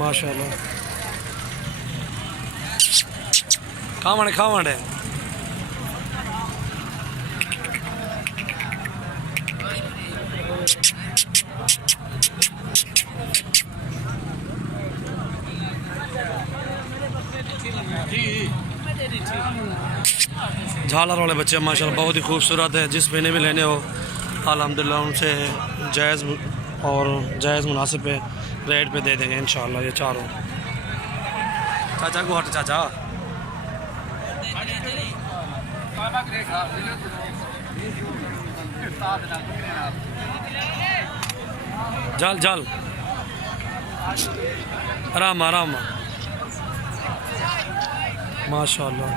माशाल्लाह खावण खावण है। झालर वाले बच्चे माशाल्लाह बहुत ही खूबसूरत है। जिस महीने में लेने हो अल्हम्दुलिल्लाह उनसे जायज़ और जायज़ मुनासिब पे रेट पे दे देंगे इंशाल्लाह। ये चारों चाचा को हट चाचा जल जल आराम आराम माशाल्लाह।